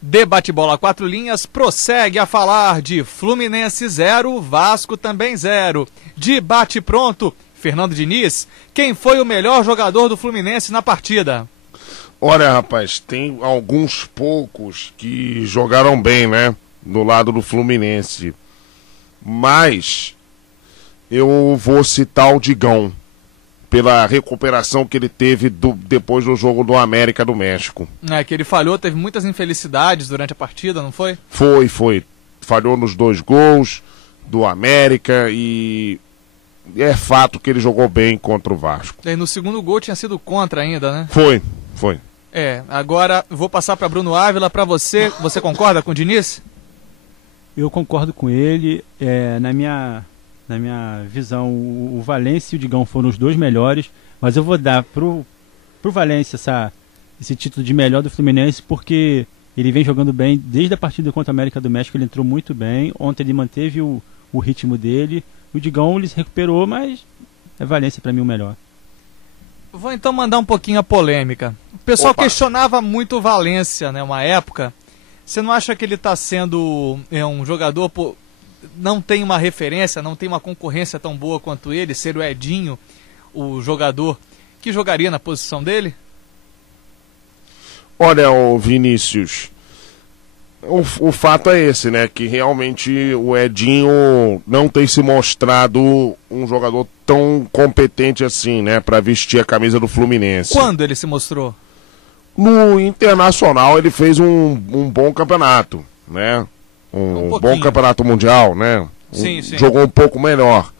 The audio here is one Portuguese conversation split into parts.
Debate Bola 4 Linhas prossegue a falar de Fluminense 0, Vasco também 0. Debate pronto. Fernando Diniz, quem foi o melhor jogador do Fluminense na partida? Olha, rapaz, tem alguns poucos que jogaram bem, né? Do lado do Fluminense. Mas eu vou citar o Digão, pela recuperação que ele teve depois do jogo do América do México. É, que ele falhou, teve muitas infelicidades durante a partida, não foi? Foi. Falhou nos 2 gols do América e é fato que ele jogou bem contra o Vasco. E no segundo gol tinha sido contra ainda, né? Foi. Agora vou passar para Bruno Ávila, para você. Você concorda com o Diniz? Eu concordo com ele. Na minha visão, o Valência e o Digão foram os 2 melhores, mas eu vou dar pro Valência esse título de melhor do Fluminense, porque ele vem jogando bem desde a partida contra a América do México. Ele entrou muito bem, ontem ele manteve o ritmo dele. O Digão ele se recuperou, mas é Valência para mim o melhor. Vou então mandar um pouquinho a polêmica. O pessoal questionava muito o Valência, né, uma época. Você não acha que ele está sendo um jogador... não tem uma referência, não tem uma concorrência tão boa quanto ele, ser o Edinho, o jogador que jogaria na posição dele? Olha, Vinícius, o fato é esse, né, que realmente o Edinho não tem se mostrado um jogador tão competente assim, né, para vestir a camisa do Fluminense. Quando ele se mostrou? No Internacional ele fez um bom campeonato, né? Um bom campeonato mundial, né? Sim. Jogou um pouco melhor.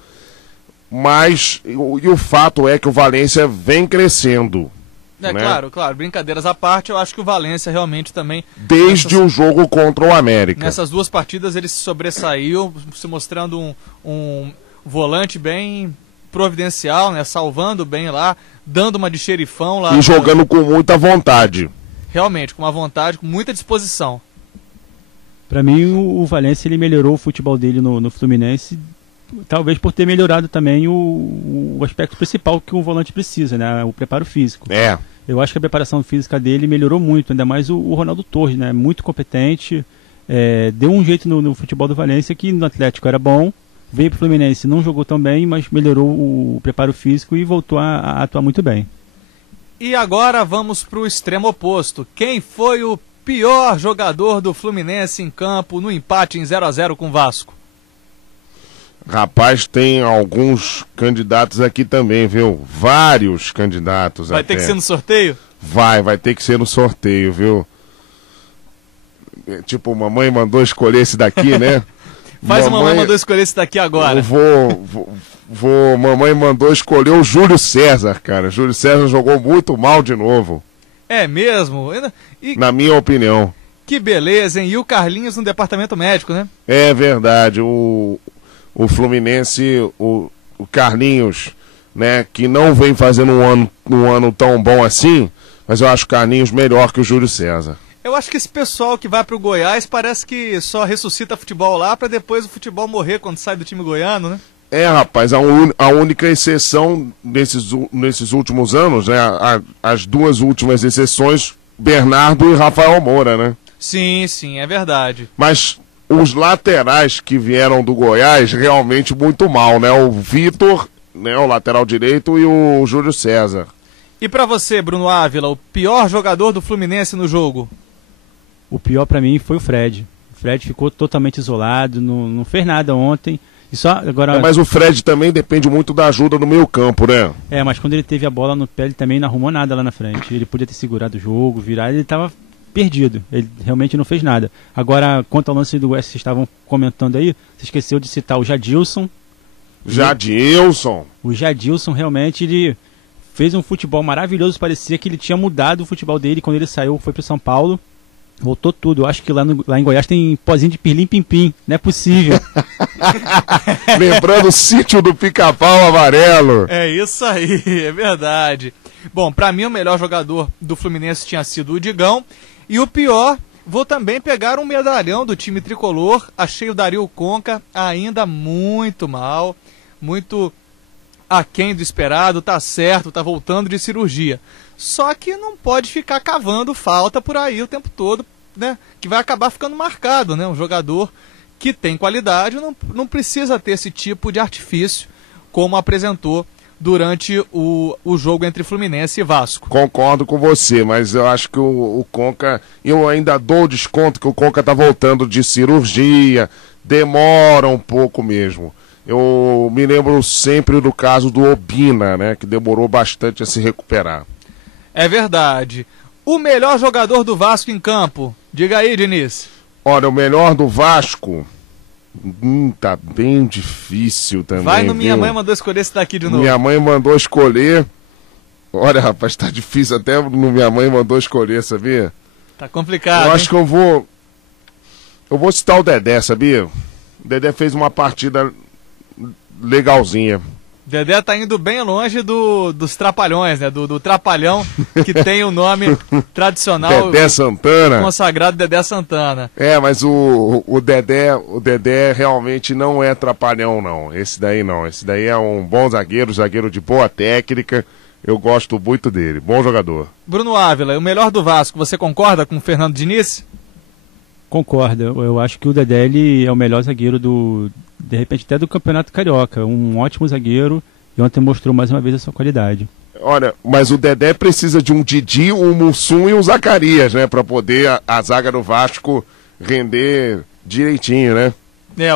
Mas o fato é que o Valência vem crescendo. Né? Claro. Brincadeiras à parte, eu acho que o Valência realmente também... Desde o jogo contra o América. Nessas 2 partidas ele se sobressaiu, se mostrando um volante bem providencial, né? Salvando bem lá, dando uma de xerifão lá. E jogando com muita vontade. Realmente, com uma vontade, com muita disposição. Para mim, o Valência ele melhorou o futebol dele no Fluminense, talvez por ter melhorado também o aspecto principal que o volante precisa, né? O preparo físico. Eu acho que a preparação física dele melhorou muito, ainda mais o Ronaldo Torres, né? Muito competente, deu um jeito no futebol do Valência, que no Atlético era bom, veio para o Fluminense, não jogou tão bem, mas melhorou o preparo físico e voltou a atuar muito bem. E agora vamos para o extremo oposto. Quem foi o pior jogador do Fluminense em campo no empate em 0-0 com o Vasco? Rapaz, tem alguns candidatos aqui também, viu? Vários candidatos. Vai ter que ser no sorteio? Vai ter que ser no sorteio, viu? Tipo, mamãe mandou escolher esse daqui, né? Mamãe mandou escolher esse daqui agora. Mamãe mandou escolher o Júlio César, cara. Júlio César jogou muito mal de novo. É mesmo? Na minha opinião. Que beleza, hein? E o Carlinhos no departamento médico, né? É verdade. O Fluminense, o Carlinhos, né, que não vem fazendo um ano tão bom assim, mas eu acho o Carlinhos melhor que o Júlio César. Eu acho que esse pessoal que vai pro Goiás parece que só ressuscita futebol lá para depois o futebol morrer quando sai do time goiano, né? Rapaz, a única exceção nesses últimos anos, né, as 2 últimas exceções, Bernardo e Rafael Moura, né? Sim, é verdade. Mas os laterais que vieram do Goiás, realmente muito mal, né? O Vitor, né, o lateral direito, e o Júlio César. E pra você, Bruno Ávila, o pior jogador do Fluminense no jogo? O pior pra mim foi o Fred. O Fred ficou totalmente isolado, não fez nada ontem. E só agora... Mas o Fred também depende muito da ajuda no meio campo, né? Mas quando ele teve a bola no pé, ele também não arrumou nada lá na frente. Ele podia ter segurado o jogo, virar, ele estava perdido. Ele realmente não fez nada. Agora, quanto ao lance do West, vocês estavam comentando aí, você esqueceu de citar o Jadilson. O Jadilson realmente, ele fez um futebol maravilhoso, parecia que ele tinha mudado o futebol dele quando ele saiu, foi para São Paulo. Voltou tudo. Eu acho que lá em Goiás tem pozinho de pirlim-pim-pim. Não é possível. Lembrando o sítio do Pica-Pau Amarelo. É isso aí, é verdade. Bom, pra mim o melhor jogador do Fluminense tinha sido o Digão. E o pior, vou também pegar um medalhão do time tricolor. Achei o Dario Conca ainda muito mal. Muito aquém do esperado. Tá certo, tá voltando de cirurgia. Só que não pode ficar cavando falta por aí o tempo todo, né, que vai acabar ficando marcado, né? Um jogador que tem qualidade não precisa ter esse tipo de artifício como apresentou durante o jogo entre Fluminense e Vasco. Concordo com você, mas eu acho que o Conca, eu ainda dou desconto que o Conca tá voltando de cirurgia, demora um pouco mesmo. Eu me lembro sempre do caso do Obina, né, que demorou bastante a se recuperar. É verdade. O melhor jogador do Vasco em campo, diga aí, Diniz. Olha, o melhor do Vasco... tá bem difícil também. Vai no Minha Mãe mandou escolher esse daqui de novo. Minha mãe mandou escolher. Olha, rapaz, tá difícil até no Minha Mãe mandou escolher, sabia? Tá complicado. Eu acho que eu vou citar o Dedé, sabia? O Dedé fez uma partida legalzinha. Dedé tá indo bem longe dos Trapalhões, né? Do Trapalhão, que tem o nome tradicional. Dedé Santana. Consagrado Dedé Santana. É, mas o Dedé realmente não é Trapalhão, não. Esse daí não. Esse daí é um bom zagueiro de boa técnica. Eu gosto muito dele. Bom jogador. Bruno Ávila, o melhor do Vasco, você concorda com o Fernando Diniz? Concordo. Eu acho que o Dedé ele é o melhor zagueiro de repente até do Campeonato Carioca, um ótimo zagueiro e ontem mostrou mais uma vez a sua qualidade. Olha, mas o Dedé precisa de um Didi, um Mussum e um Zacarias, né, para poder a zaga do Vasco render direitinho, né?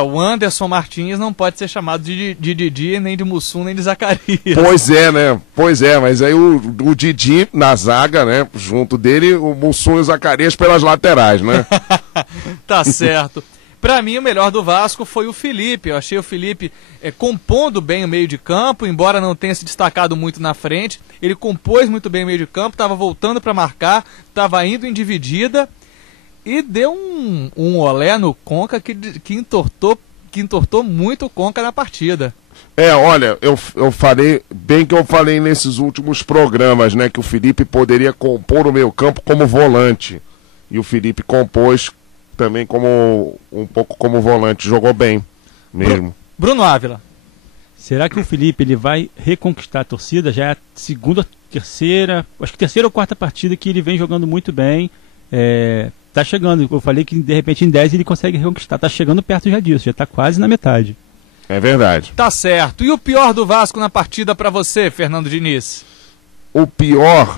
O Anderson Martins não pode ser chamado de Didi, nem de Mussum, nem de Zacarias. Pois é, né? Pois é, mas aí o Didi na zaga, né, junto dele, o Mussum e o Zacarias pelas laterais, né? Tá certo. Para mim, o melhor do Vasco foi o Felipe. Eu achei o Felipe compondo bem o meio de campo, embora não tenha se destacado muito na frente. Ele compôs muito bem o meio de campo, estava voltando para marcar, estava indo em dividida e deu um olé no Conca que entortou muito o Conca na partida. Olha, eu falei, bem que eu falei nesses últimos programas, né, que o Felipe poderia compor o meio campo como volante. E o Felipe compôs também um pouco como volante, jogou bem mesmo. Bruno Ávila. Será que o Felipe ele vai reconquistar a torcida? Já é a segunda, terceira, acho que terceira ou quarta partida que ele vem jogando muito bem. Tá chegando, eu falei que de repente em 10 ele consegue reconquistar, tá chegando perto já disso, já tá quase na metade. É verdade. Tá certo. E o pior do Vasco na partida para você, Fernando Diniz? O pior,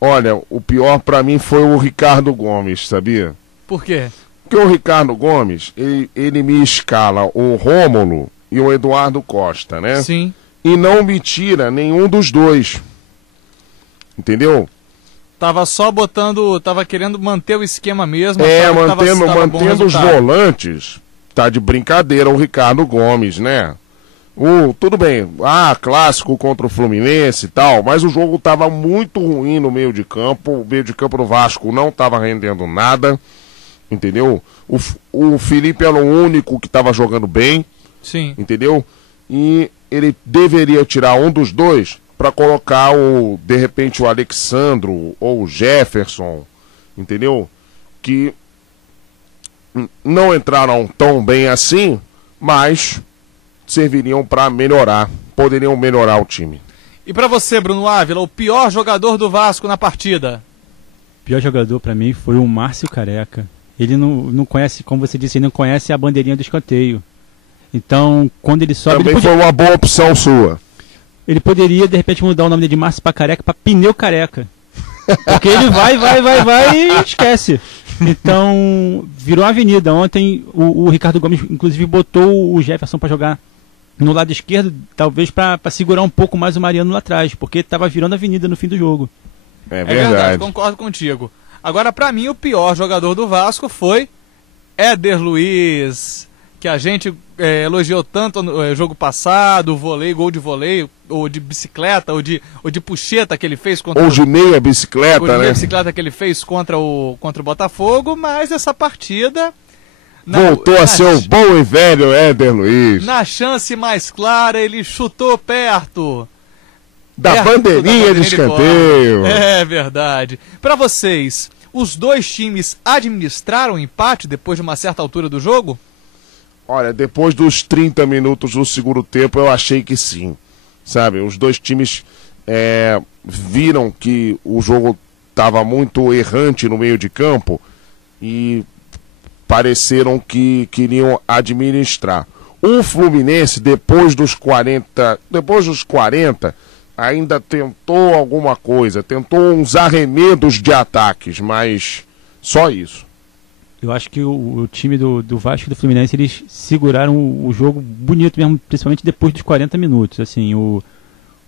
olha, o pior para mim foi o Ricardo Gomes, sabia? Por quê? Porque o Ricardo Gomes, ele me escala o Rômulo e o Eduardo Costa, né? Sim. E não me tira nenhum dos dois. Entendeu? Tava querendo manter o esquema mesmo. Mantendo os volantes. Tá de brincadeira o Ricardo Gomes, né? Tudo bem, clássico contra o Fluminense e tal, mas o jogo tava muito ruim no meio de campo. O meio de campo do Vasco não tava rendendo nada. Entendeu? O Felipe era o único que estava jogando bem. Sim. Entendeu? E ele deveria tirar um dos dois para colocar de repente o Alexandro ou o Jefferson, entendeu? Que não entraram tão bem assim, mas serviriam para melhorar, poderiam melhorar o time. E para você, Bruno Ávila, o pior jogador do Vasco na partida? O pior jogador para mim foi o Márcio Careca. Ele não conhece, como você disse, ele não conhece a bandeirinha do escanteio. Então, quando ele sobe... Também foi uma boa opção sua. Ele poderia, de repente, mudar o nome dele de Márcio pra Careca para Pneu Careca. Porque ele vai e esquece. Então, virou uma avenida. Ontem, o Ricardo Gomes, inclusive, botou o Jefferson para jogar no lado esquerdo, talvez para segurar um pouco mais o Mariano lá atrás, porque estava virando avenida no fim do jogo. É verdade, concordo contigo. Agora, para mim, o pior jogador do Vasco foi Éder Luiz, que a gente elogiou tanto no jogo passado, o vôlei, gol de vôlei, ou de bicicleta, ou de puxeta que ele fez contra ou de meia bicicleta, né? Meia bicicleta que ele fez contra o Botafogo, mas essa partida... Voltou a ser o bom e velho Éder Luiz. Na chance mais clara, ele chutou perto da bandeirinha de escanteio. É verdade. Para vocês, os dois times administraram o empate depois de uma certa altura do jogo? Olha, depois dos 30 minutos do segundo tempo, eu achei que sim. Sabe, os dois times viram que o jogo estava muito errante no meio de campo e pareceram que queriam administrar. O Fluminense, depois dos 40, ainda tentou alguma coisa, tentou uns arremedos de ataques, mas só isso. Eu acho que o time do Vasco e do Fluminense, eles seguraram o jogo bonito mesmo, principalmente depois dos 40 minutos. Assim, o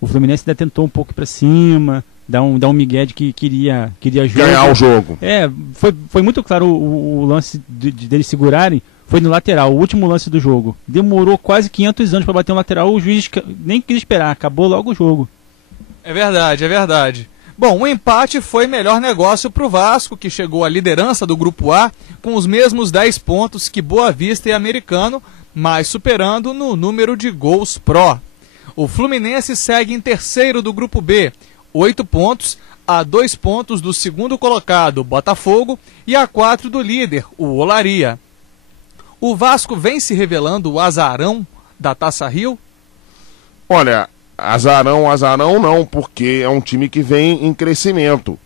Fluminense ainda tentou um pouco para cima, dar um migué de que queria jogo. Ganhar o jogo. Foi muito claro o lance deles segurarem, foi no lateral, o último lance do jogo. Demorou quase 500 anos para bater um lateral, o juiz nem quis esperar, acabou logo o jogo. É verdade, é verdade. Bom, o empate foi melhor negócio para o Vasco, que chegou à liderança do Grupo A com os mesmos 10 pontos que Boa Vista e Americano, mas superando no número de gols pró. O Fluminense segue em terceiro do Grupo B, 8 pontos, a 2 pontos do segundo colocado, Botafogo, e a 4 do líder, o Olaria. O Vasco vem se revelando o azarão da Taça Rio? Olha, azarão não, porque é um time que vem em crescimento,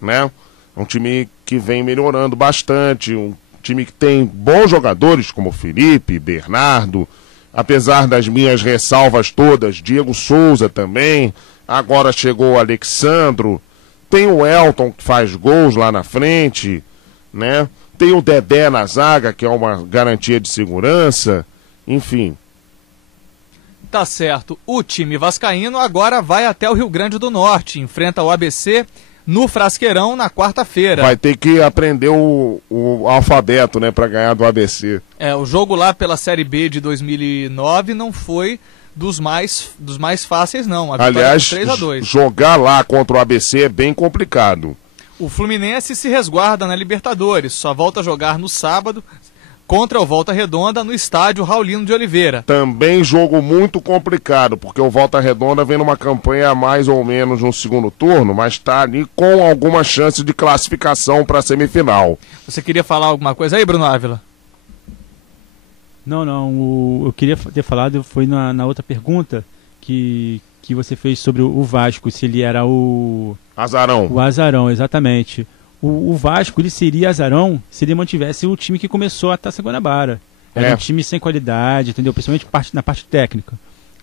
né? É um time que vem melhorando bastante, um time que tem bons jogadores como Felipe, Bernardo, apesar das minhas ressalvas todas, Diego Souza também, agora chegou o Alexandro, tem o Elton que faz gols lá na frente, né? Tem o Dedé na zaga, que é uma garantia de segurança, enfim. Tá certo. O time vascaíno agora vai até o Rio Grande do Norte, enfrenta o ABC no Frasqueirão na quarta-feira. Vai ter que aprender o alfabeto, né, para ganhar do ABC. O jogo lá pela Série B de 2009 não foi dos mais fáceis, não. Aliás, 3-2. Jogar lá contra o ABC é bem complicado. O Fluminense se resguarda na Libertadores, só volta a jogar no sábado contra o Volta Redonda no estádio Raulino de Oliveira. Também jogo muito complicado, porque o Volta Redonda vem numa campanha mais ou menos no segundo turno, mas está ali com alguma chance de classificação para a semifinal. Você queria falar alguma coisa aí, Bruno Ávila? Não, eu queria ter falado, foi na outra pergunta que você fez sobre o Vasco, se ele era o... Azarão. O azarão, exatamente. O Vasco, ele seria azarão se ele mantivesse o time que começou a Taça Guanabara. Era um time sem qualidade, entendeu? Principalmente na parte técnica.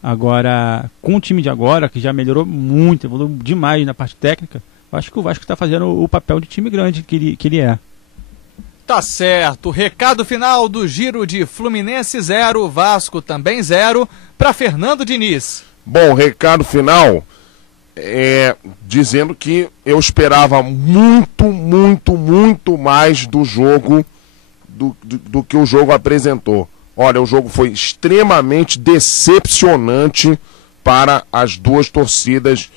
Agora, com o time de agora, que já melhorou muito, evoluiu demais na parte técnica, eu acho que o Vasco está fazendo o papel de time grande que ele é. Tá certo. Recado final do giro de Fluminense 0, Vasco também 0, para Fernando Diniz. Bom, recado final dizendo que eu esperava muito mais do jogo do que o jogo apresentou. Olha, o jogo foi extremamente decepcionante para as duas torcidas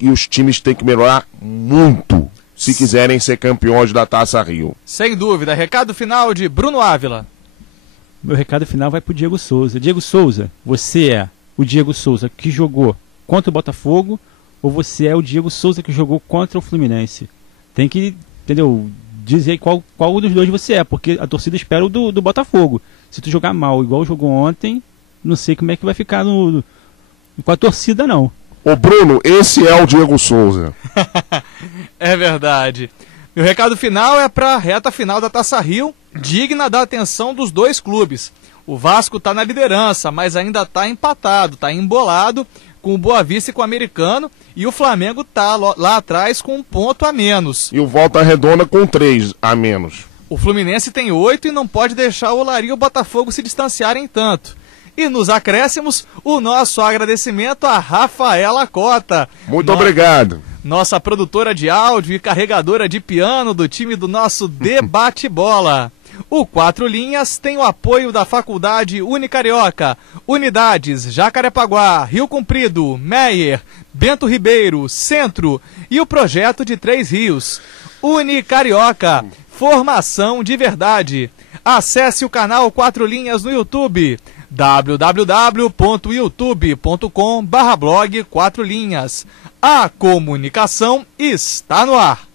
e os times têm que melhorar muito se quiserem ser campeões da Taça Rio. Sem dúvida. Recado final de Bruno Ávila. Meu recado final vai para o Diego Souza. Diego Souza, você é o Diego Souza que jogou contra o Botafogo ou você é o Diego Souza que jogou contra o Fluminense? Tem que, entendeu, dizer qual dos dois você é, porque a torcida espera o do Botafogo. Se tu jogar mal igual jogou ontem, não sei como é que vai ficar com a torcida, não. Ô Bruno, esse é o Diego Souza. É verdade. Meu recado final é para a reta final da Taça Rio, digna da atenção dos dois clubes. O Vasco está na liderança, mas ainda está empatado, está embolado com o Boa Vista e com o Americano, e o Flamengo está lá atrás com 1 ponto a menos. E o Volta Redonda com 3 a menos. O Fluminense tem 8 e não pode deixar o Olaria e o Botafogo se distanciarem tanto. E nos acréscimos, o nosso agradecimento a Rafaela Cota. Muito obrigado. Nossa produtora de áudio e carregadora de piano do time do nosso Debate Bola. O 4 Linhas tem o apoio da Faculdade Unicarioca, Unidades Jacarepaguá, Rio Comprido, Meier, Bento Ribeiro, Centro e o projeto de 3 Rios. Unicarioca, formação de verdade. Acesse o canal 4 Linhas no YouTube, www.youtube.com/blog 4 Linhas. A comunicação está no ar.